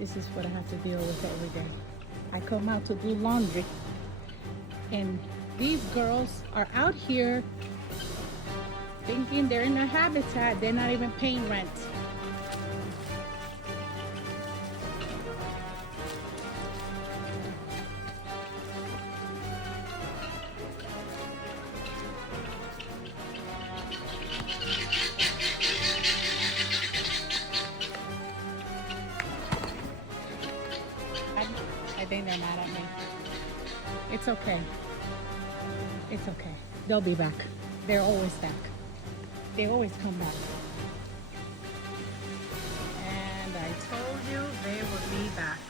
This is what I have to deal with every day. I come out to do laundry, and these girls are out here thinking they're in their habitat. They're not even paying rent. I think they're mad at me. It's okay. It's okay. They'll be back. They're always back. They always come back. And I told you they would be back.